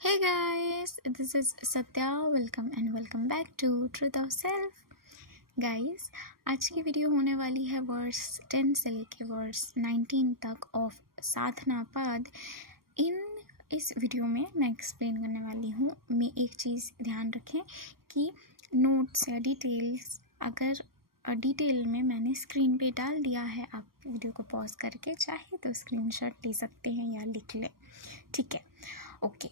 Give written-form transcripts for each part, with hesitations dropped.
Hey guys, this is Satya. Welcome back to Truth of Self. Guys, आज की video होने वाली है वर्स 10 से लेके वर्स 19 तक ऑफ साधना पाद। इस वीडियो में मैं एक्सप्लेन करने वाली हूँ। मैं एक चीज़ ध्यान रखें कि नोट्स या डिटेल्स अगर डिटेल में मैंने स्क्रीन पे डाल दिया है, आप वीडियो को पॉज करके चाहे तो स्क्रीनशॉट ले सकते हैं या लिख लें, ठीक है। ओके,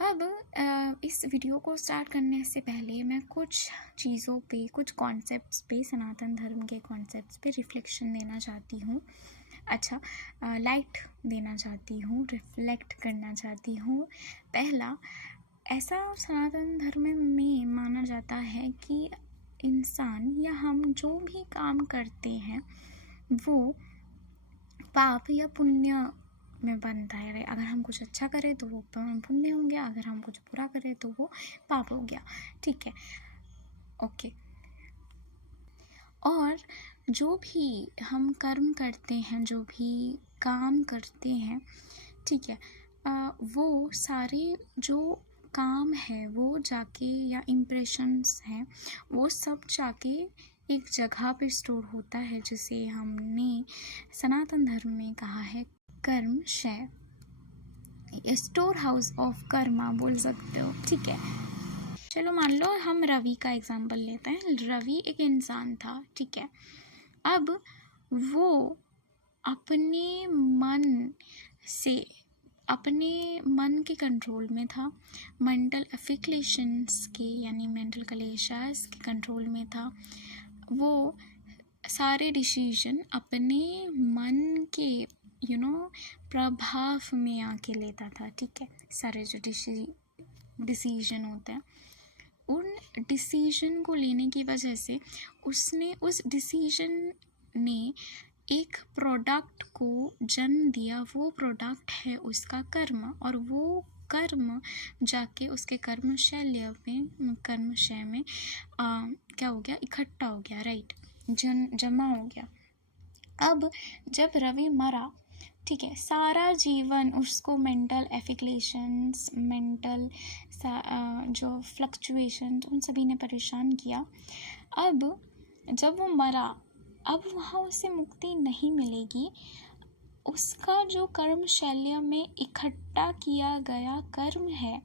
अब इस वीडियो को स्टार्ट करने से पहले मैं कुछ चीज़ों पे, कुछ कॉन्सेप्ट्स पे, सनातन धर्म के कॉन्सेप्ट्स पे रिफ्लेक्शन देना चाहती हूँ। अच्छा, लाइट देना चाहती हूँ, रिफ्लेक्ट करना चाहती हूँ। पहला, ऐसा सनातन धर्म में माना जाता है कि इंसान या हम जो भी काम करते हैं वो पाप या पुण्य में बनता है। अगर हम कुछ अच्छा करें तो वो पुण्य हो गया, अगर हम कुछ बुरा करें तो वो पाप हो गया, ठीक है। ओके, और जो भी हम कर्म करते हैं, जो भी काम करते हैं, ठीक है, वो सारे जो काम है वो जाके, या इम्प्रेशंस हैं, वो सब जाके एक जगह पे स्टोर होता है, जिसे हमने सनातन धर्म में कहा है कर्मशय, स्टोर हाउस ऑफ कर्मा बोल सकते हो, ठीक है। चलो मान लो हम रवि का एग्जांपल लेते हैं। रवि एक इंसान था, ठीक है। अब वो अपने मन के कंट्रोल में था, मेंटल एफिक्लेशंस के यानी मेंटल क्लेशेस के कंट्रोल में था। वो सारे डिसीजन अपने मन के प्रभाव में आके लेता था, ठीक है। सारे जो डिसीजन होते हैं, उन डिसीजन को लेने की वजह से उसने, उस डिसीजन ने एक प्रोडक्ट को जन्म दिया। वो प्रोडक्ट है उसका कर्म, और वो कर्म जाके उसके कर्मशैल्य में, कर्मशय में क्या हो गया, इकट्ठा हो गया, राइट, जमा हो गया। अब जब रवि मरा, ठीक है, सारा जीवन उसको मेंटल एफिक्लेशंस, मेंटल जो फ्लक्चुएशन, उन सभी ने परेशान किया। अब जब वो मरा, अब वहाँ उसे मुक्ति नहीं मिलेगी। उसका जो कर्म शैल्य में इकट्ठा किया गया कर्म है,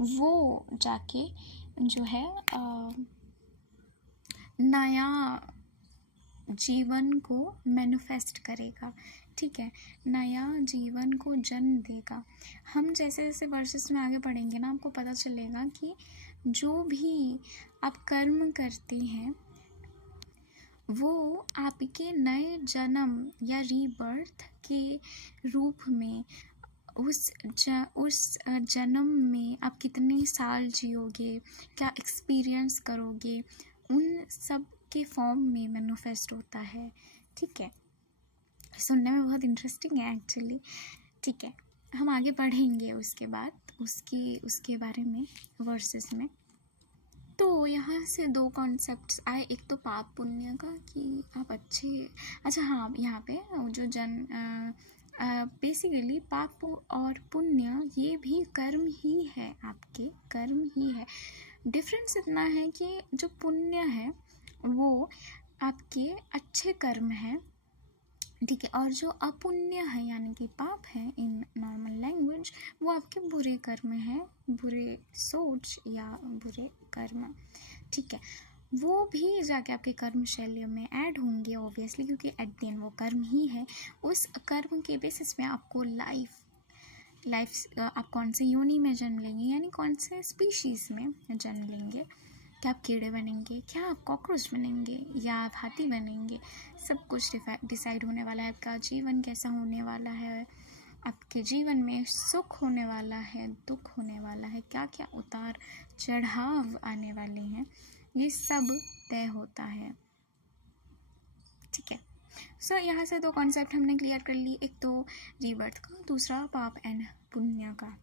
वो जाके जो है नया जीवन को मैनिफेस्ट करेगा, ठीक है, नया जीवन को जन्म देगा। हम जैसे जैसे वर्सेस में आगे पढ़ेंगे ना, आपको पता चलेगा कि जो भी आप कर्म करते हैं वो आपके नए जन्म या रीबर्थ के रूप में, उस जन्म में आप कितने साल जियोगे, क्या एक्सपीरियंस करोगे, उन सब के फॉर्म में मैनिफेस्ट होता है, ठीक है। सुनने में बहुत इंटरेस्टिंग है एक्चुअली, ठीक है। हम आगे बढ़ेंगे उसके बाद उसके बारे में वर्सेस में। तो यहाँ से दो कॉन्सेप्ट्स आए, एक तो पाप पुण्य का कि आप अच्छा हाँ, यहाँ पे जो बेसिकली पाप और पुण्य ये भी कर्म ही है, आपके कर्म ही है। डिफरेंस इतना है कि जो पुण्य है वो आपके अच्छे कर्म है, ठीक है, और जो अपुण्य है यानी कि पाप है इन नॉर्मल लैंग्वेज, वो आपके बुरे कर्म है, बुरे सोच या बुरे कर्म, ठीक है। वो भी जाके आपके कर्म शैली में ऐड होंगे ऑब्वियसली, क्योंकि एट द एंड वो कर्म ही है। उस कर्म के बेसिस में आपको लाइफ आप कौन से योनि में जन्म लेंगे, यानी कौन से स्पीशीज़ में जन्म लेंगे, क्या आप कीड़े बनेंगे, क्या आप कॉकरोच बनेंगे, या आप हाथी बनेंगे, सब कुछ डिसाइड होने वाला है। आपका जीवन कैसा होने वाला है, आपके जीवन में सुख होने वाला है, दुख होने वाला है, क्या क्या उतार चढ़ाव आने वाले हैं, ये सब तय होता है, ठीक है। सो यहाँ से दो कॉन्सेप्ट हमने क्लियर कर ली, एक तो रीबर्थ का, दूसरा पाप एंड पुण्य का,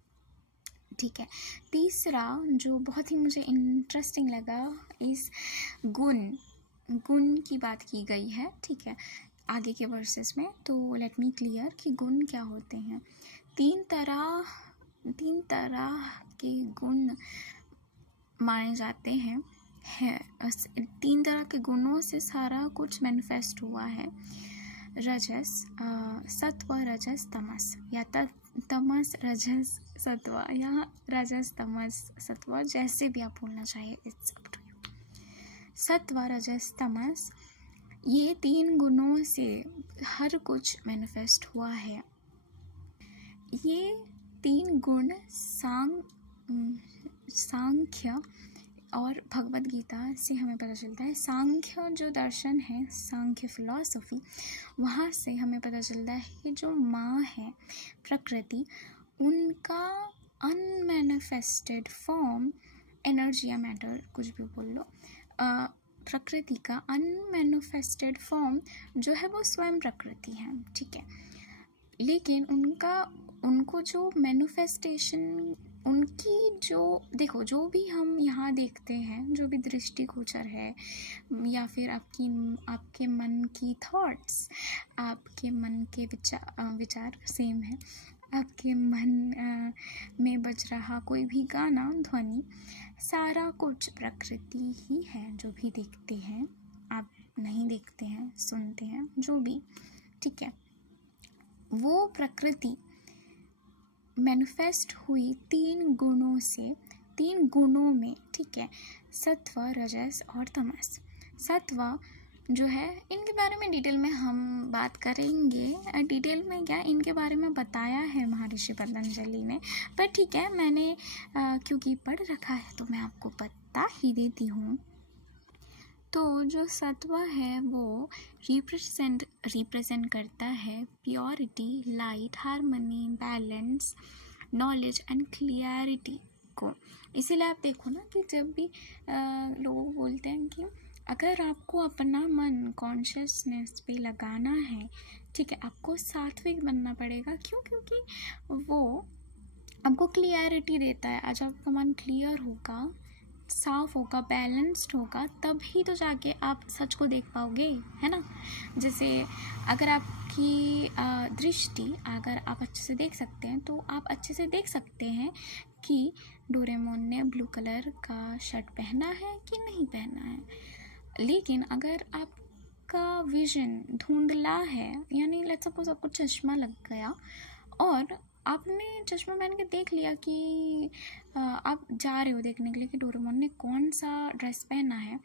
ठीक है। तीसरा जो बहुत ही मुझे इंटरेस्टिंग लगा, इस गुण की बात की गई है, ठीक है, आगे के वर्सेस में। तो लेट मी क्लियर कि गुण क्या होते हैं। तीन तरह के गुण माने जाते हैं। 3 तरह के गुणों से सारा कुछ मैनिफेस्ट हुआ है। रजस, सत्व, रजस, तमस, या तमस, रजस, सत्व, या रजस, तमस, सत्व, जैसे भी आप बोलना चाहिए, इट्स अप टू यू। सत्व, रजस, तमस, ये 3 गुणों से हर कुछ मैनिफेस्ट हुआ है। ये 3 गुण सांख्य और भगवद गीता से हमें पता चलता है। सांख्य जो दर्शन है, सांख्य फिलॉसफी, वहाँ से हमें पता चलता है कि जो माँ है प्रकृति, उनका अनमैनिफेस्टेड फॉर्म, एनर्जी या मैटर, कुछ भी बोल लो, प्रकृति का अनमैनिफेस्टेड फॉर्म जो है वो स्वयं प्रकृति है, ठीक है। लेकिन उनको जो मैनिफेस्टेशन, उनकी जो देखो, जो भी हम यहाँ देखते हैं, जो भी दृष्टिगोचर है, या फिर आपके मन की थॉट्स, आपके मन के विचार सेम है, आपके मन में बज रहा कोई भी गाना, ध्वनि, सारा कुछ प्रकृति ही है। जो भी देखते हैं, आप नहीं देखते हैं, सुनते हैं, जो भी, ठीक है, वो प्रकृति मैनिफेस्ट हुई 3 गुणों से, 3 गुणों में, ठीक है, सत्व, रजस और तमस। सत्व जो है, इनके बारे में डिटेल में हम बात करेंगे। डिटेल में क्या, इनके बारे में बताया है महर्षि पतंजलि ने, पर ठीक है, मैंने क्योंकि पढ़ रखा है तो मैं आपको बता ही देती हूँ। तो जो सत्व है वो रिप्रेजेंट करता है purity, light, harmony, balance, knowledge and clarity को। इसीलिए आप देखो ना कि जब भी लोग बोलते हैं कि अगर आपको अपना मन कॉन्शियसनेस पे लगाना है, ठीक है, आपको सात्विक बनना पड़ेगा। क्यों? क्योंकि वो आपको क्लियरिटी देता है। आज आपका मन क्लियर होगा, साफ होगा, बैलेंस्ड होगा, तब ही तो जाके आप सच को देख पाओगे, है ना। जैसे अगर आपकी दृष्टि, अगर आप अच्छे से देख सकते हैं, तो आप अच्छे से देख सकते हैं कि डोरेमोन ने ब्लू कलर का शर्ट पहना है कि नहीं पहना है। लेकिन अगर आपका विजन धुंधला है, यानी लेट्स सपोज आपको चश्मा लग गया और आपने चश्मा पहन के देख लिया कि आप जा रहे हो देखने के लिए कि डोरेमोन ने कौन सा ड्रेस पहना है।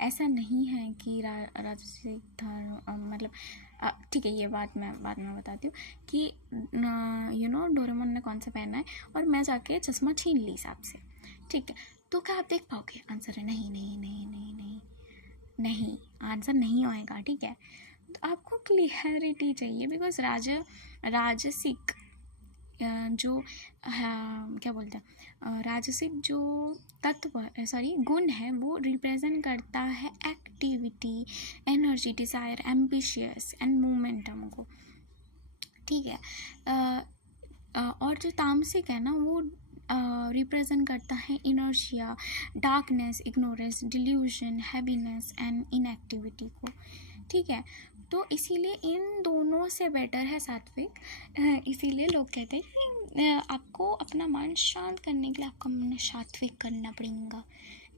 ऐसा नहीं है कि राजसिक धर्म, मतलब ठीक है, ये बात मैं बाद में बताती हूँ कि डोरेमोन ने कौन सा पहना है और मैं जाके चश्मा छीन ली हिसाब से, ठीक है, तो क्या आप देख पाओगे? आंसर है नहीं नहीं नहीं नहीं नहीं नहीं, आंसर नहीं आएगा, ठीक है। तो आपको क्लियरिटी चाहिए, बिकॉज राजसिक जो क्या बोलते हैं, राजसिक जो गुण है, वो रिप्रेजेंट करता है activity, energy, desire, ambitious and momentum को, ठीक है। और जो तामसिक है ना, वो रिप्रेजेंट करता है inertia, darkness, ignorance, delusion, happiness and inactivity को, ठीक है। तो इसीलिए इन दोनों से बेटर है सात्विक। इसीलिए लोग कहते हैं कि आपको अपना मन शांत करने के लिए आपका मन सात्विक करना पड़ेगा,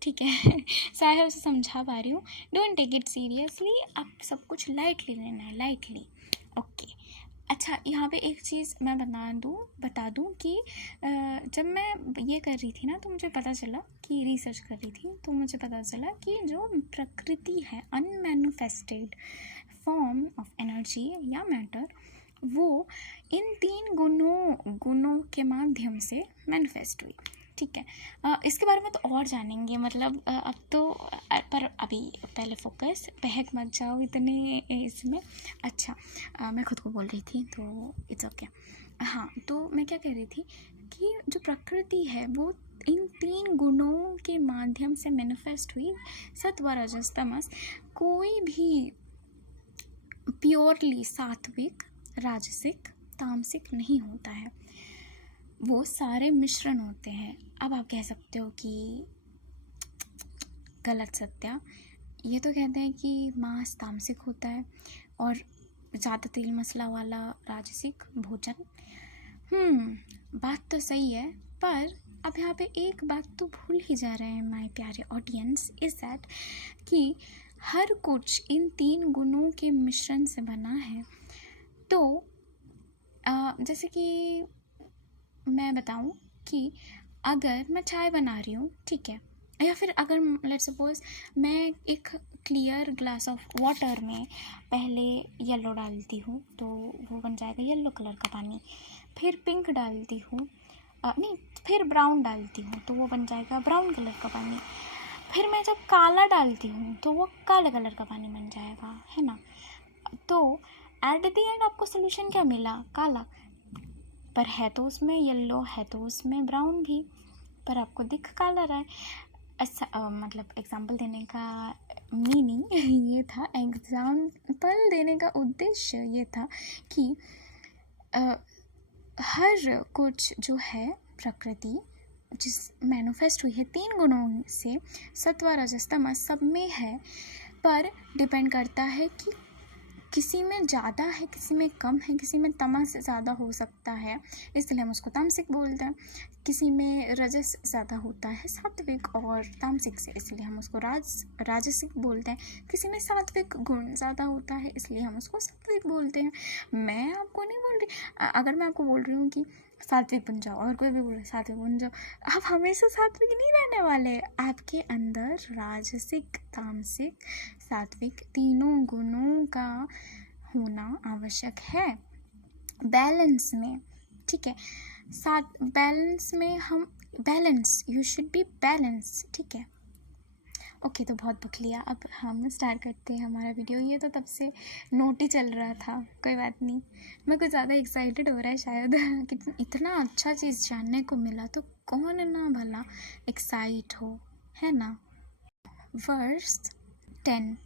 ठीक है। साहब से समझा पा रही हूँ, डोंट टेक इट सीरियसली, आप सब कुछ लाइटली लेना है, लाइटली, ओके। अच्छा, यहाँ पे एक चीज़ मैं बता दूँ कि जब मैं ये कर रही थी ना, तो मुझे पता चला कि रिसर्च कर रही थी, तो मुझे पता चला कि जो प्रकृति है, अनमैनिफेस्टेड फॉर्म ऑफ एनर्जी या मैटर, वो इन 3 गुणों के माध्यम से मैनिफेस्ट हुई, ठीक है। इसके बारे में तो और जानेंगे, मतलब अब तो, पर अभी पहले फोकस, बहक मत जाओ इतने इसमें। अच्छा, मैं खुद को बोल रही थी तो इट्स ओके। हाँ, तो मैं क्या कह रही थी कि जो प्रकृति है वो इन 3 गुणों के माध्यम से मैनिफेस्ट हुई, सत्व, रजस, तमस। कोई भी प्योरली सात्विक, राजसिक, तामसिक नहीं होता है, वो सारे मिश्रण होते हैं। अब आप कह सकते हो कि गलत सत्या, ये तो कहते हैं कि मांस तामसिक होता है और ज़्यादा तेल मसाला वाला राजसिक भोजन। बात तो सही है, पर अब यहाँ पे एक बात तो भूल ही जा रहे हैं माय प्यारे ऑडियंस, इज दैट कि हर कुछ इन 3 गुणों के मिश्रण से बना है। तो जैसे कि मैं बताऊं कि अगर मैं चाय बना रही हूँ, ठीक है, या फिर अगर लेट्स सपोज मैं एक क्लियर ग्लास ऑफ वाटर में पहले येलो डालती हूँ तो वो बन जाएगा येलो कलर का पानी, फिर पिंक डालती हूँ नहीं, फिर ब्राउन डालती हूँ तो वो बन जाएगा ब्राउन कलर का पानी, फिर मैं जब काला डालती हूँ तो वो काले कलर का पानी बन जाएगा, है ना। तो एट द एंड आपको सोल्यूशन क्या मिला? काला, पर है तो उसमें येलो, है तो उसमें ब्राउन भी, पर आपको दिख काला रहा है। मतलब एग्जाम्पल देने का मीनिंग ये था, एग्जाम्पल देने का उद्देश्य ये था कि हर कुछ जो है प्रकृति जिस मैनिफेस्ट हुई है 3 गुणों से, सत्व रजस तमस, सब में है, पर डिपेंड करता है कि किसी में ज़्यादा है, किसी में कम है, किसी में तमस ज़्यादा हो सकता है इसलिए हम उसको तामसिक बोलते हैं, किसी में रजस ज़्यादा होता है सात्विक और तामसिक से इसलिए हम उसको राजसिक बोलते हैं, किसी में सात्विक गुण ज़्यादा होता है इसलिए हम उसको सात्विक बोलते हैं। मैं आपको नहीं बोल रही, अगर मैं आपको बोल रही हूँ कि सात्विक बन जाओ और कोई भी बोले सात्विक बन जाओ, आप हमेशा सात्विक नहीं रहने वाले। आपके अंदर राजसिक, तामसिक, सात्विक तीनों गुणों का होना आवश्यक है बैलेंस में, ठीक है। साथ बैलेंस में हम balance, you should be balance, ठीक है। ओके, तो बहुत बक लिया, अब हम स्टार्ट करते हैं हमारा वीडियो। ये तो तब से नोट ही चल रहा था, कोई बात नहीं। मैं कुछ ज़्यादा एक्साइटेड हो रहा है शायद कि इतना अच्छा चीज़ जानने को मिला तो कौन ना भला एक्साइट हो, है ना। वर्स 10।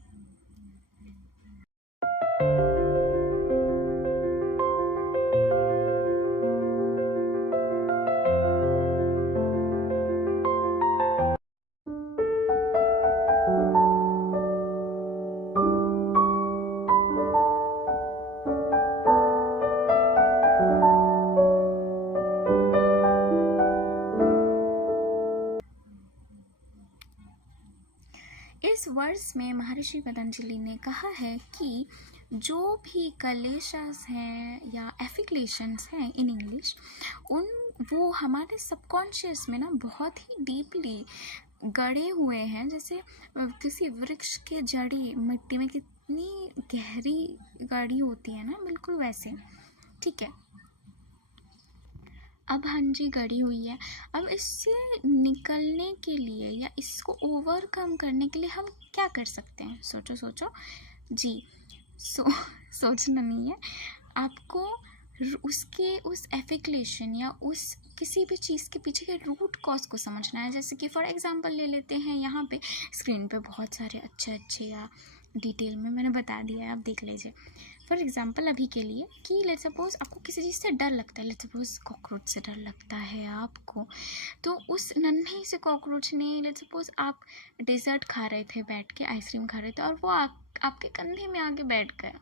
इस वर्ष में महर्षि पतंजलि ने कहा है कि जो भी कलेशास हैं या एफिक्लेशंस हैं इन इंग्लिश, वो हमारे सबकॉन्शियस में ना बहुत ही डीपली गड़े हुए हैं, जैसे किसी वृक्ष के जड़ी मिट्टी में कितनी गहरी गड़ी होती है ना, बिल्कुल वैसे, ठीक है। अब हाँ जी, गड़ी हुई है। अब इससे निकलने के लिए या इसको ओवरकम करने के लिए हम क्या कर सकते हैं? सोचो सोचो जी। सोचना नहीं है आपको, उसके उस एफिक्लेशन या उस किसी भी चीज़ के पीछे के रूट कॉज को समझना है। जैसे कि फॉर एग्जांपल ले लेते हैं, यहाँ पे स्क्रीन पे बहुत सारे अच्छे या डिटेल में मैंने बता दिया है, आप देख लीजिए। फॉर एग्जांपल अभी के लिए कि लेट्स सपोज आपको किसी चीज़ से डर लगता है, लेट्स सपोज कॉकरोच से डर लगता है आपको, तो उस नन्हे से कॉकरोच ने, लेट्स सपोज आप डेजर्ट खा रहे थे बैठ के, आइसक्रीम खा रहे थे, और वो आपके कंधे में आके बैठ गया,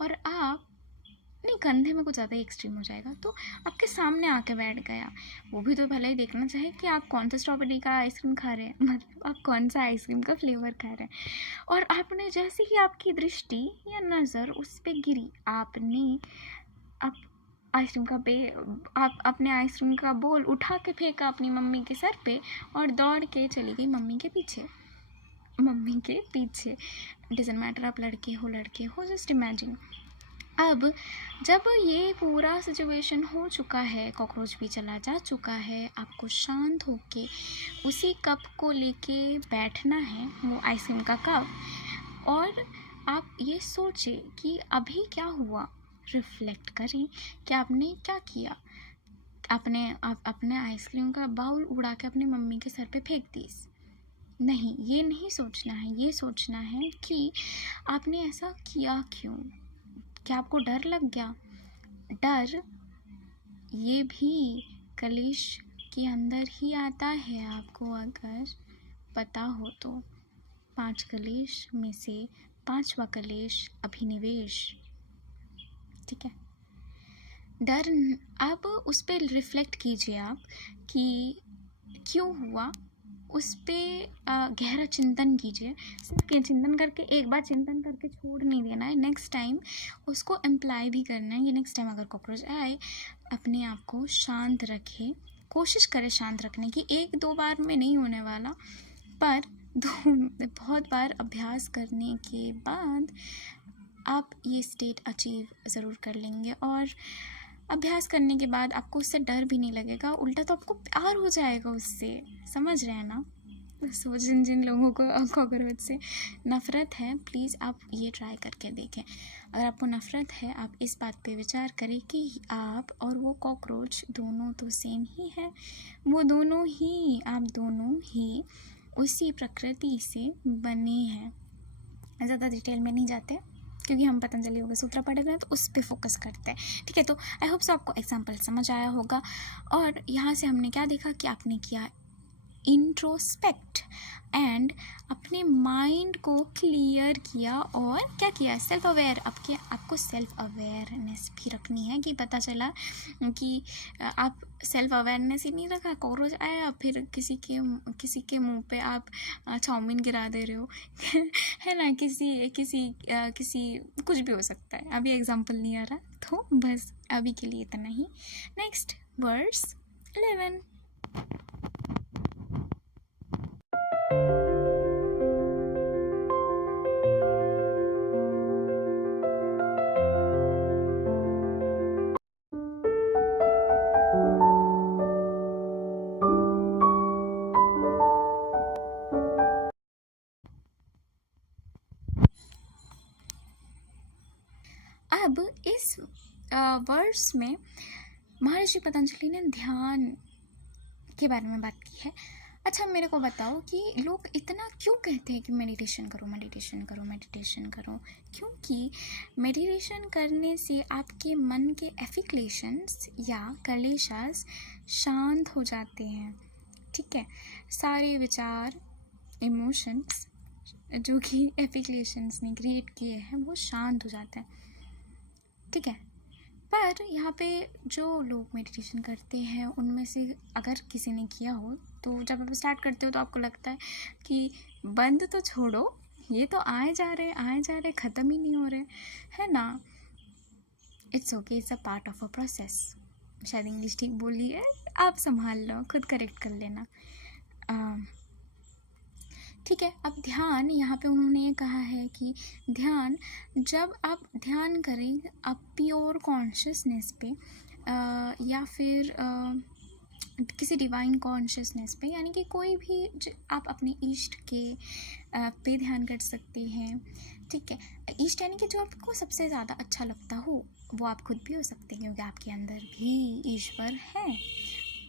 और आप नहीं, कंधे में कुछ ज़्यादा ही एक्सट्रीम हो जाएगा, तो आपके सामने आके बैठ गया। वो भी तो भले ही देखना चाहे कि आप कौन सा स्ट्रॉबेरी का आइसक्रीम खा रहे हैं, मतलब आप कौन सा आइसक्रीम का फ्लेवर खा रहे हैं। और आपने जैसे ही आपकी दृष्टि या नज़र उस पर गिरी, आपने आइसक्रीम का आप अपने आइसक्रीम का बोल उठा के फेंका अपनी मम्मी के सर पे और दौड़ के चली गई मम्मी के पीछे। डजंट मैटर आप लड़के हो, जस्ट इमेजिन। अब जब ये पूरा सिचुएशन हो चुका है, कॉकरोच भी चला जा चुका है, आपको शांत होके उसी कप को लेके बैठना है, वो आइसक्रीम का कप, और आप ये सोचें कि अभी क्या हुआ, रिफ्लेक्ट करें कि आपने क्या किया। आपने अपने आइसक्रीम का बाउल उड़ा के अपनी मम्मी के सर पे फेंक दी? नहीं, ये नहीं सोचना है। ये सोचना है कि आपने ऐसा किया क्यों, क्या आपको डर लग गया? डर ये भी कलेश के अंदर ही आता है, आपको अगर पता हो तो। 5 कलेश में से 5वां कलेश अभिनिवेश, ठीक है। डर, अब उस पर रिफ्लेक्ट कीजिए आप कि क्यों हुआ उस पर गहरा चिंतन कीजिए। सिर्फ चिंतन करके, एक बार चिंतन करके छोड़ नहीं देना है, नेक्स्ट टाइम उसको अप्लाई भी करना है। ये नेक्स्ट टाइम अगर कॉकरोच आए, अपने आप को शांत रखें, कोशिश करें शांत रखने की। एक दो बार में नहीं होने वाला, पर बहुत बार अभ्यास करने के बाद आप ये स्टेट अचीव ज़रूर कर लेंगे। और अभ्यास करने के बाद आपको उससे डर भी नहीं लगेगा, उल्टा तो आपको प्यार हो जाएगा उससे। समझ रहे हैं ना? सो जिन लोगों को कॉकरोच से नफ़रत है, प्लीज़ आप ये ट्राई करके देखें। अगर आपको नफ़रत है, आप इस बात पे विचार करें कि आप और वो कॉकरोच दोनों तो सेम ही है। वो दोनों ही, आप दोनों ही उसी प्रकृति से बने हैं। ज़्यादा डिटेल में नहीं जाते क्योंकि हम पतंजलि योग सूत्र पढ़ रहे हैं, तो उस पर फोकस करते हैं। ठीक है, तो आई होप सो आपको एग्जाम्पल समझ आया होगा। और यहाँ से हमने क्या देखा कि आपने किया इंट्रोस्पेक्ट एंड अपने माइंड को क्लियर किया, और क्या किया, सेल्फ अवेयर। आपको सेल्फ अवेयरनेस भी रखनी है कि पता चला कि आप सेल्फ अवेयरनेस ही नहीं रखा, कॉकरोच आया, फिर किसी के मुंह पे आप चाउमीन गिरा दे रहे हो है ना, किसी कुछ भी हो सकता है। अभी एग्जांपल नहीं आ रहा, तो बस अभी के लिए इतना ही। Next verse 11। अब इस वर्स में महर्षि पतंजलि ने ध्यान के बारे में बात की है। अच्छा, मेरे को बताओ कि लोग इतना क्यों कहते हैं कि मेडिटेशन करो, मेडिटेशन करो, मेडिटेशन करो? क्योंकि मेडिटेशन करने से आपके मन के एफिक्लेशंस या कलेशास शांत हो जाते हैं। ठीक है, सारे विचार, इमोशंस जो कि एफिक्लेशंस ने क्रिएट किए हैं वो शांत हो जाते हैं। ठीक है, पर यहाँ पे जो लोग मेडिटेशन करते हैं उनमें से अगर किसी ने किया हो, तो जब आप स्टार्ट करते हो तो आपको लगता है कि बंद तो छोड़ो, ये तो आए जा रहे ख़त्म ही नहीं हो रहे, है ना। It's okay, it's a part of a process. शायद इंग्लिश ठीक बोली है, आप संभाल लो, खुद करेक्ट कर लेना। ठीक है, अब ध्यान, यहाँ पे उन्होंने ये कहा है कि ध्यान, जब आप ध्यान करें आप प्योर कॉन्शियसनेस पे या फिर किसी डिवाइन कॉन्शियसनेस पे, यानी कि कोई भी आप अपने इष्ट के पे ध्यान कर सकते हैं। ठीक है, इष्ट यानी कि जो आपको सबसे ज़्यादा अच्छा लगता हो, वो आप खुद भी हो सकते हैं क्योंकि आपके अंदर भी ईश्वर है।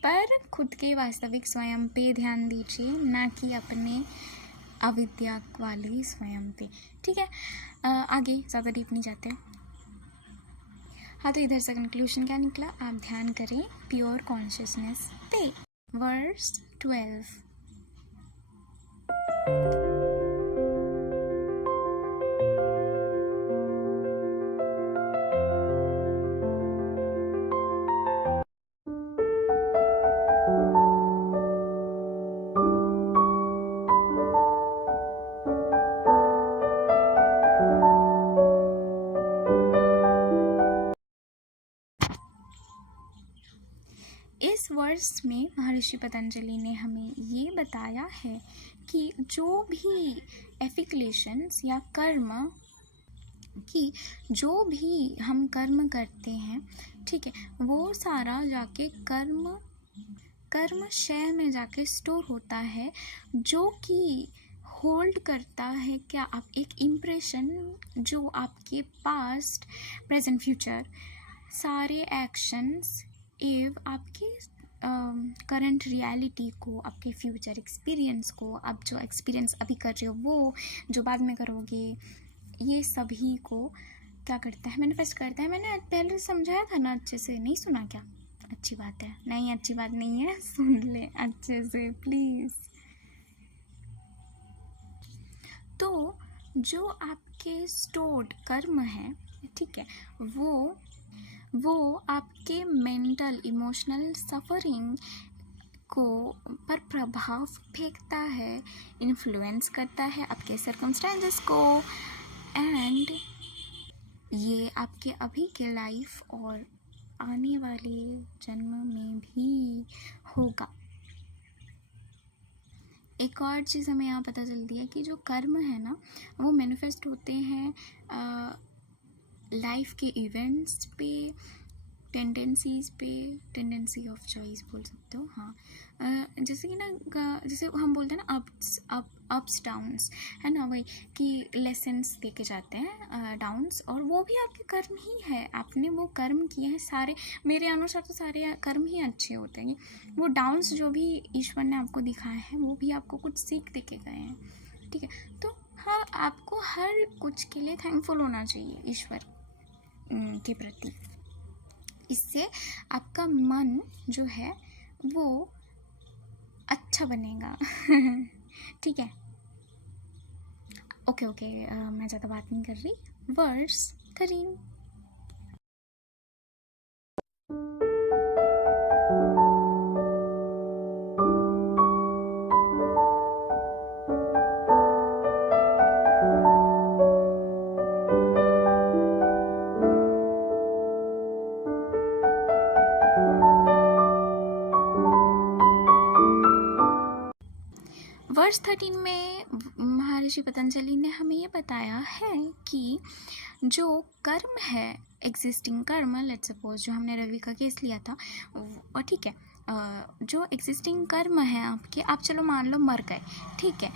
पर खुद के वास्तविक स्वयं पे ध्यान दीजिए, ना कि अपने अविद्या वाले स्वयं पे। ठीक है, आगे ज़्यादा डीप नहीं जाते। हाँ, तो इधर से कंक्लूजन क्या निकला, आप ध्यान करें प्योर कॉन्शियसनेस पे। वर्स 12। इस वर्स में महर्षि पतंजलि ने हमें ये बताया है कि जो भी एफिक्लेशंस या कर्म, कि जो भी हम कर्म करते हैं, ठीक है, वो सारा जाके कर्मशय में जाके स्टोर होता है, जो कि होल्ड करता है क्या, आप एक इम्प्रेशन जो आपके पास्ट, प्रेजेंट, फ्यूचर सारे एक्शंस एवं आपके करंट रियलिटी को, आपके फ्यूचर एक्सपीरियंस को, आप जो एक्सपीरियंस अभी कर रहे हो, वो जो बाद में करोगे, ये सभी को क्या करता है, मैनिफेस्ट करता है। मैंने पहले समझाया था ना, अच्छे से नहीं सुना क्या? अच्छी बात है, नहीं अच्छी बात नहीं है, सुन ले अच्छे से प्लीज़। तो जो आपके स्टोर्ड कर्म है, ठीक है, वो आपके मेंटल इमोशनल सफरिंग आपको पर प्रभाव फेंकता है, इन्फ्लुएंस करता है आपके सर्कमस्टेंसेस को, एंड ये आपके अभी के लाइफ और आने वाले जन्म में भी होगा। एक और चीज़ हमें यहाँ पता चलती है कि जो कर्म है ना वो मैनिफेस्ट होते हैं लाइफ के इवेंट्स पे, टेंडेंसीज पे, टेंडेंसी ऑफ चॉइस बोल सकते हो। हाँ, जैसे कि ना जैसे हम बोलते हैं ना अप्स डाउन्स, है ना, वही कि लेसन्स देके जाते हैं डाउन्स, और वो भी आपके कर्म ही है। आपने वो कर्म किए हैं सारे, मेरे अनुसार तो सारे कर्म ही अच्छे होते हैं। वो डाउन्स जो भी ईश्वर ने आपको दिखाए हैं वो भी आपको कुछ सीख दे के गए हैं, ठीक है। तो हाँ, आपको हर कुछ के लिए थैंकफुल होना चाहिए ईश्वर के प्रति। इससे आपका मन जो है वो अच्छा बनेगा। ठीक है, ओके ओके, मैं ज़्यादा बात नहीं कर रही। वर्स 13। वर्स 13 में महर्षि पतंजलि ने हमें ये बताया है कि जो कर्म है, एग्जिस्टिंग कर्म, लेट्स सपोज जो हमने रवि का केस लिया था, और ठीक है, जो एग्जिस्टिंग कर्म है आपके, आप चलो मान लो मर गए, ठीक है,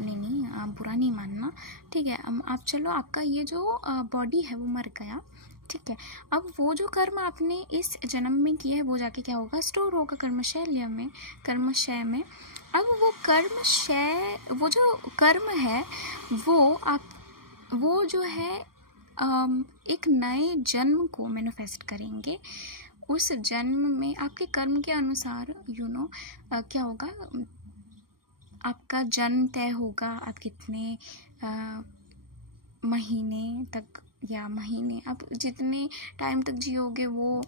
नहीं आप बुरा नहीं मानना, ठीक है, आप चलो आपका ये जो बॉडी है वो मर गया, ठीक है। अब वो जो कर्म आपने इस जन्म में किया है वो जाके क्या होगा, स्टोर होगा कर्मशैल्य में, कर्मशय में। अब वो कर्मशय, वो जो कर्म है वो जो है एक नए जन्म को मैनिफेस्ट करेंगे। उस जन्म में आपके कर्म के अनुसार क्या होगा, आपका जन्म तय होगा, आप कितने महीने तक, या महीने आप जितने टाइम तक जियोगे वो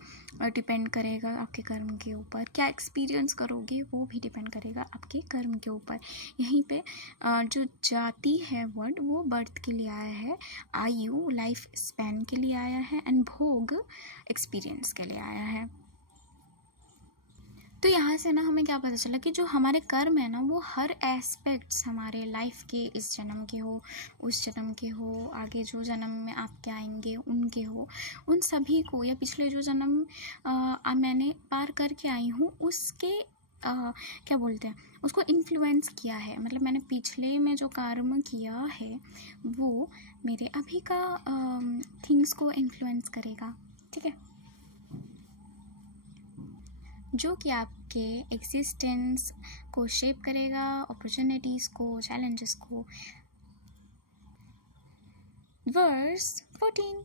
डिपेंड करेगा आपके कर्म के ऊपर। क्या एक्सपीरियंस करोगे वो भी डिपेंड करेगा आपके कर्म के ऊपर। यहीं पे जो जाति है वर्ड, वो बर्थ के लिए आया है, आयु लाइफ स्पैन के लिए आया है, एंड भोग एक्सपीरियंस के लिए आया है। तो यहाँ से ना हमें क्या पता चला कि जो हमारे कर्म है ना वो हर एस्पेक्ट्स हमारे लाइफ के, इस जन्म के हो, उस जन्म के हो, आगे जो जन्म में आपके आएंगे उनके हो, उन सभी को, या पिछले जो जन्म मैंने पार करके आई हूँ उसके क्या बोलते हैं उसको इन्फ्लुएंस किया है। मतलब मैंने पिछले में जो कर्म किया है वो मेरे अभी का थिंग्स को इन्फ्लुएंस करेगा, ठीक है, जो कि आपके एग्जिस्टेंस को शेप करेगा, अपॉर्चुनिटीज़ को, चैलेंजेस को। वर्स 14।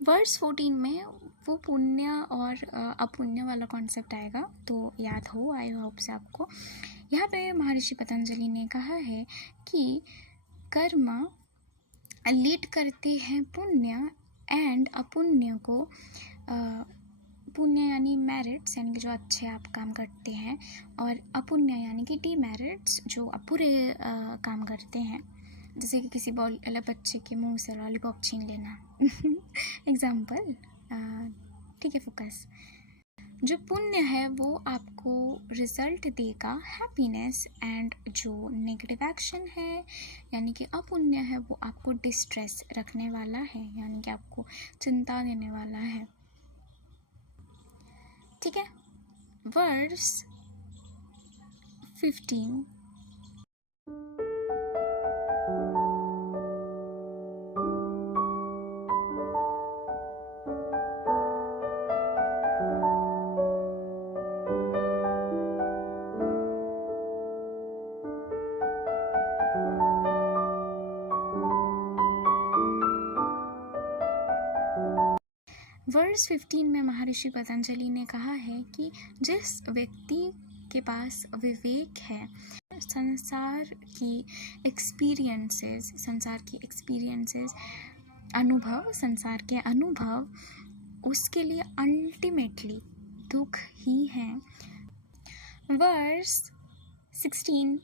वर्स 14 में वो पुण्य और अपुण्य वाला कॉन्सेप्ट आएगा, तो याद हो, आई होप से आपको। यहाँ पे महर्षि पतंजलि ने कहा है कि कर्म लीड करते हैं पुण्य एंड अपुण्य को। पुण्य यानी मेरिट्स, यानी कि जो अच्छे आप काम करते हैं, और अपुण्य यानी कि डीमेरिट्स, जो अपुरे काम करते हैं, जैसे कि किसी बच्चे के मुंह से लॉलीपॉप छीन लेना। एग्जाम्पल, ठीक है, फोकस। जो पुण्य है वो आपको रिजल्ट देगा हैप्पीनेस, एंड जो नेगेटिव एक्शन है यानी कि अपुण्य है वो आपको डिस्ट्रेस रखने वाला है, यानी कि आपको चिंता देने वाला है, ठीक है। वर्स 15। वर्स 15 में महर्षि पतंजलि ने कहा है कि जिस व्यक्ति के पास विवेक है, संसार की एक्सपीरियंसेस, संसार के अनुभव उसके लिए अल्टीमेटली दुख ही है। वर्स 16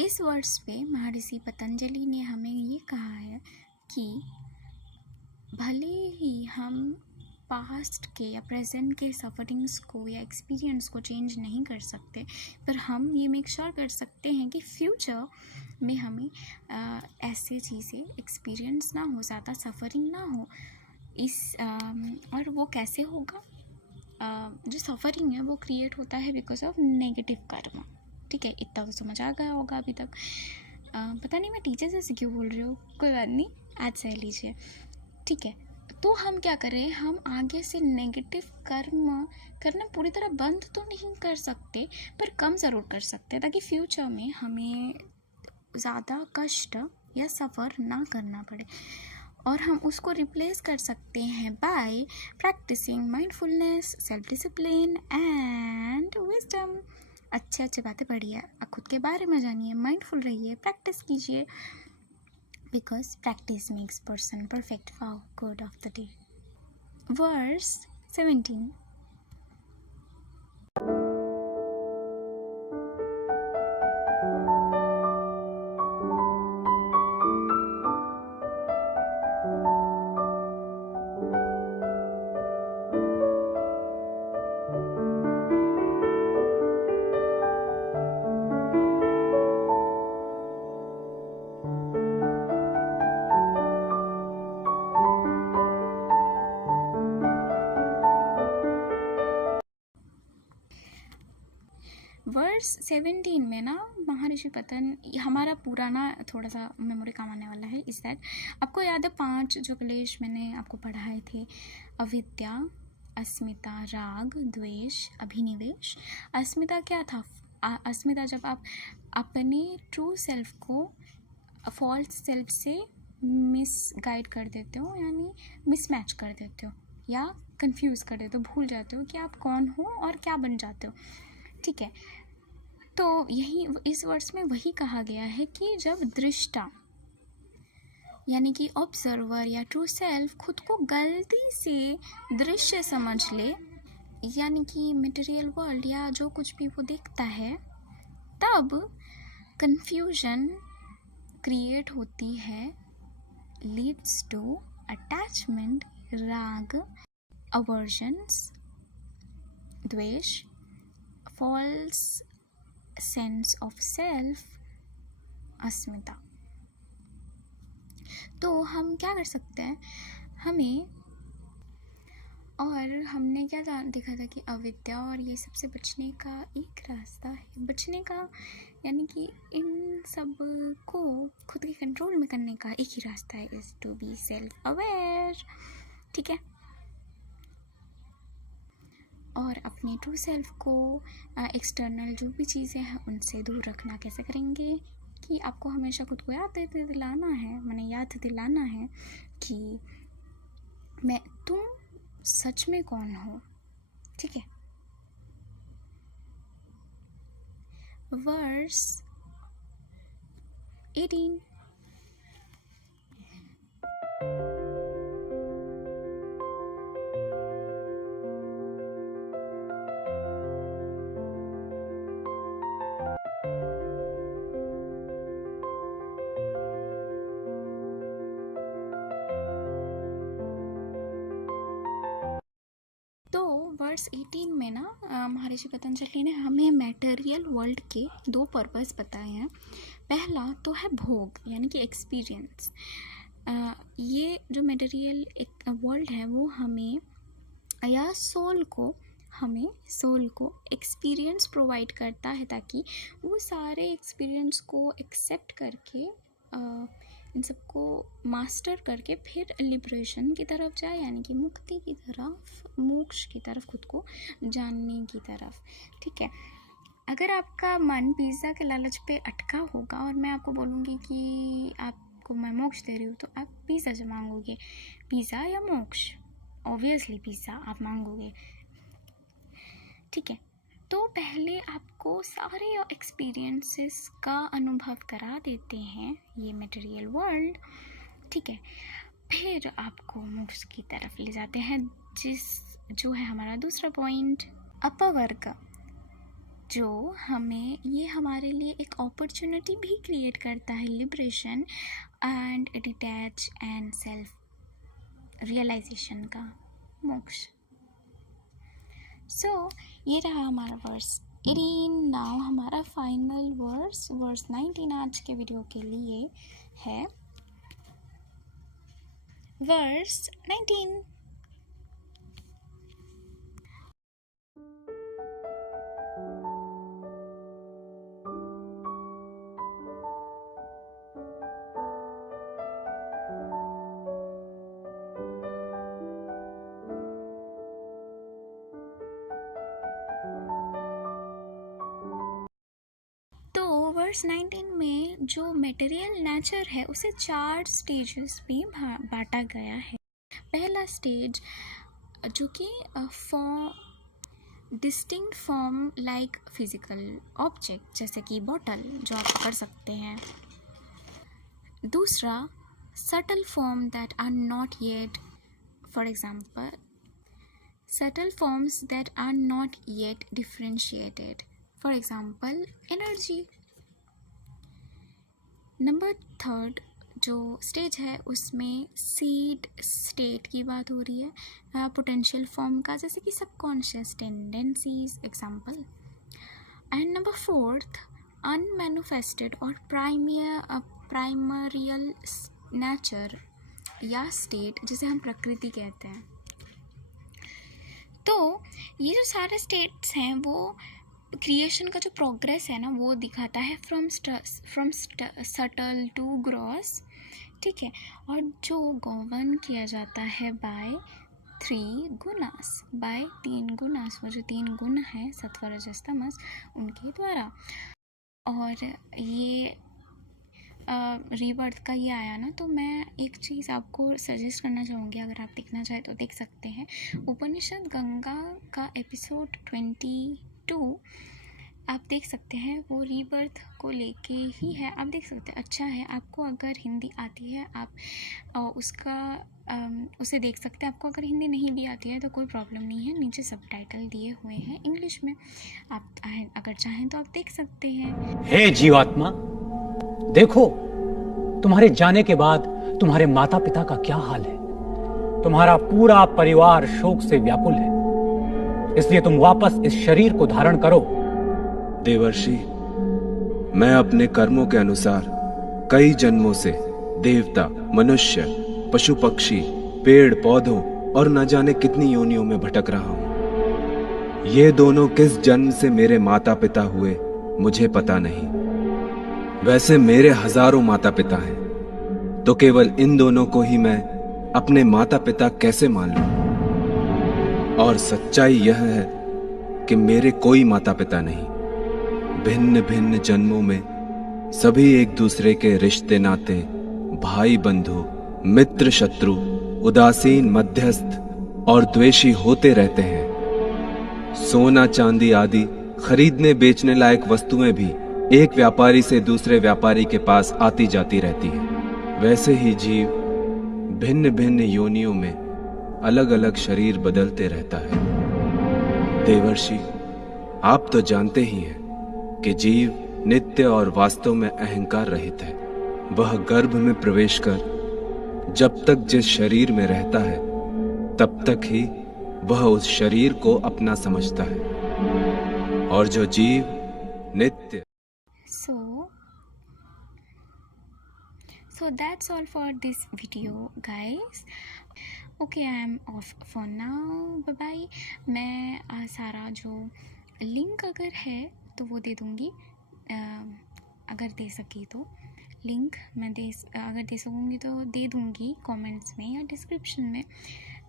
इस वर्ष पे महर्षि पतंजलि ने हमें ये कहा है कि भले ही हम पास्ट के या प्रेजेंट के सफरिंग्स को या एक्सपीरियंस को चेंज नहीं कर सकते, पर हम ये मेक श्योर कर सकते हैं कि फ्यूचर में हमें ऐसे चीज़ें एक्सपीरियंस ना हो, ज़्यादा सफ़रिंग ना हो। और वो कैसे होगा? जो सफ़रिंग है वो क्रिएट होता है बिकॉज ऑफ नेगेटिव कर्म। ठीक है, इतना तो समझ आ गया होगा अभी तक। पता नहीं मैं टीचर जैसे क्यों बोल रही हूँ, कोई बात नहीं, आज सह लीजिए। ठीक है, तो हम क्या करें, हम आगे से नेगेटिव कर्म करना पूरी तरह बंद तो नहीं कर सकते, पर कम ज़रूर कर सकते हैं, ताकि फ्यूचर में हमें ज़्यादा कष्ट या सफ़र ना करना पड़े। और हम उसको रिप्लेस कर सकते हैं by practising mindfulness, self discipline and wisdom. अच्छे बातें पढ़िए, खुद के बारे में जानिए, माइंडफुल रहिए, प्रैक्टिस कीजिए, because practice makes person perfect for good of the day. Verse 17 verse 17 में ना महर्षि हमारा पुराना थोड़ा सा मेमोरी काम आने वाला है। इस दैट आपको याद है 5 जो क्लेश मैंने आपको पढ़ाए थे, अविद्या, अस्मिता, राग, द्वेष, अभिनिवेश। अस्मिता क्या था? अस्मिता जब आप अपने ट्रू सेल्फ को फॉल्स सेल्फ से मिसगाइड कर देते हो, यानी मिसमैच कर देते हो या कंफ्यूज कर देते हो, भूल जाते हो कि आप कौन हो और क्या बन जाते हो। ठीक है, तो यही इस वर्ष में वही कहा गया है कि जब दृष्टा यानी कि ऑब्जर्वर या ट्रू सेल्फ खुद को गलती से दृश्य समझ ले, यानी कि मटेरियल वर्ल्ड या जो कुछ भी वो देखता है, तब कंफ्यूजन क्रिएट होती है, लीड्स टू अटैचमेंट, राग, अवर्जन्स, द्वेष, फॉल्स सेंस ऑफ सेल्फ, अस्मिता। तो हम क्या कर सकते हैं, हमने क्या देखा था कि अविद्या और ये सबसे बचने का एक रास्ता है, बचने का यानी कि इन सब को खुद के कंट्रोल में करने का एक ही रास्ता है, is to be self aware. ठीक है, और अपने ट्रू सेल्फ को एक्सटर्नल जो भी चीज़ें हैं उनसे दूर रखना कैसे करेंगे, कि आपको हमेशा खुद को याद दिलाना है कि तुम सच में कौन हो। ठीक है, वर्स 18 वर्स 18 में ना महर्षि पतंजलि ने हमें मटेरियल वर्ल्ड के 2 पर्पस बताए हैं। पहला तो है भोग यानी कि एक्सपीरियंस। ये जो मटेरियल वर्ल्ड है वो हमें या सोल को हमें सोल को एक्सपीरियंस प्रोवाइड करता है ताकि वो सारे एक्सपीरियंस को एक्सेप्ट करके इन सबको मास्टर करके फिर लिबरेशन की तरफ जाए, यानी कि मुक्ति की तरफ, मोक्ष की तरफ, खुद को जानने की तरफ। ठीक है, अगर आपका मन पिज़्ज़ा के लालच पे अटका होगा और मैं आपको बोलूँगी कि आपको मैं मोक्ष दे रही हूँ, तो आप पिज़्ज़ा जो मांगोगे, पिज़्ज़ा या मोक्ष? ऑब्वियसली पिज़्ज़ा आप मांगोगे। ठीक है, तो पहले आपको सारे एक्सपीरियंसेस का अनुभव करा देते हैं ये मटेरियल वर्ल्ड। ठीक है, फिर आपको मोक्ष की तरफ ले जाते हैं, जो है हमारा दूसरा पॉइंट, अपवर्ग, जो हमें ये हमारे लिए एक अपॉर्चुनिटी भी क्रिएट करता है, liberation and detach and self realisation का, मोक्ष। सो ये रहा हमारा वर्स 18। नाउ हमारा फाइनल वर्स 19 आज के वीडियो के लिए है वर्स 19। वर्स 19 में जो मटेरियल नेचर है उसे 4 स्टेजेस में बांटा गया है। पहला स्टेज जो कि distinct form like physical object, जैसे कि बॉटल जो आप पकड़ सकते हैं। दूसरा, subtle form that are not yet, for example subtle forms that are not yet differentiated, for example energy। Number 3 जो स्टेज है उसमें सीड स्टेट की बात हो रही है, पोटेंशियल फॉर्म का, जैसे कि subconscious tendencies example. And number 4 unmanifested और प्राइमरियल नेचर या स्टेट, जिसे हम प्रकृति कहते हैं। तो ये जो सारे स्टेट्स हैं वो क्रिएशन का जो प्रोग्रेस है ना वो दिखाता है, फ्रॉम सटल टू ग्रॉस। ठीक है, और जो गवर्न किया जाता है बाय 3 गुणास, बाय 3 गुणास, वो जो 3 गुण हैं सत्व रजस तमस, उनके द्वारा। और ये रीबर्थ का ये आया ना, तो मैं एक चीज़ आपको सजेस्ट करना चाहूँगी, अगर आप देखना चाहें तो देख सकते हैं। उपनिषद गंगा का एपिसोड 22 आप देख सकते हैं, वो रीबर्थ को लेके ही है, आप देख सकते हैं। अच्छा है, आपको अगर हिंदी आती है आप उसे देख सकते हैं। आपको अगर हिंदी नहीं भी आती है तो कोई प्रॉब्लम नहीं है, नीचे सबटाइटल दिए हुए हैं इंग्लिश में, आप अगर चाहें तो आप देख सकते हैं। हे जीवात्मा, देखो तुम्हारे जाने के बाद तुम्हारे माता पिता का क्या हाल है। तुम्हारा पूरा परिवार शोक से व्याकुल है, इसलिए तुम वापस इस शरीर को धारण करो। देवर्षि, मैं अपने कर्मों के अनुसार कई जन्मों से देवता, मनुष्य, पशु पक्षी, पेड़ पौधों और न जाने कितनी योनियों में भटक रहा हूं। ये दोनों किस जन्म से मेरे माता पिता हुए मुझे पता नहीं। वैसे मेरे हजारों माता पिता हैं, तो केवल इन दोनों को ही मैं अपने माता पिता कैसे मान लूं? और सच्चाई यह है कि मेरे कोई माता पिता नहीं। भिन्न भिन्न जन्मों में सभी एक दूसरे के रिश्ते नाते, भाई बंधु, मित्र शत्रु, उदासीन मध्यस्थ और द्वेषी होते रहते हैं। सोना चांदी आदि खरीदने बेचने लायक वस्तुएं भी एक व्यापारी से दूसरे व्यापारी के पास आती जाती रहती है। वैसे ही जीव भिन्न भिन्न योनियों में अलग अलग शरीर बदलते रहता है। देवर्षि, आप तो जानते ही हैं कि जीव नित्य और वास्तव में अहंकार रहित है। वह गर्भ में प्रवेश कर जब तक जिस शरीर में रहता है तब तक ही वह उस शरीर को अपना समझता है, और जो जीव नित्य। So that's all for this video, guys. Okay, I am off for now, bye bye. मैं सारा जो लिंक अगर है तो वो दे दूँगी, अगर दे सकी तो लिंक मैं अगर दे सकूँगी तो दे दूँगी कमेंट्स में या डिस्क्रिप्शन में,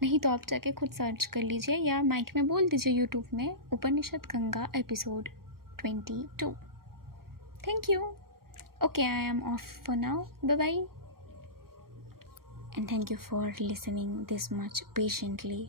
नहीं तो आप जाके खुद सर्च कर लीजिए या माइक में बोल दीजिए यूट्यूब में, Upanishad Ganga episode 22। Thank you. Okay, I am off for now, bye bye, and thank you for listening this much patiently.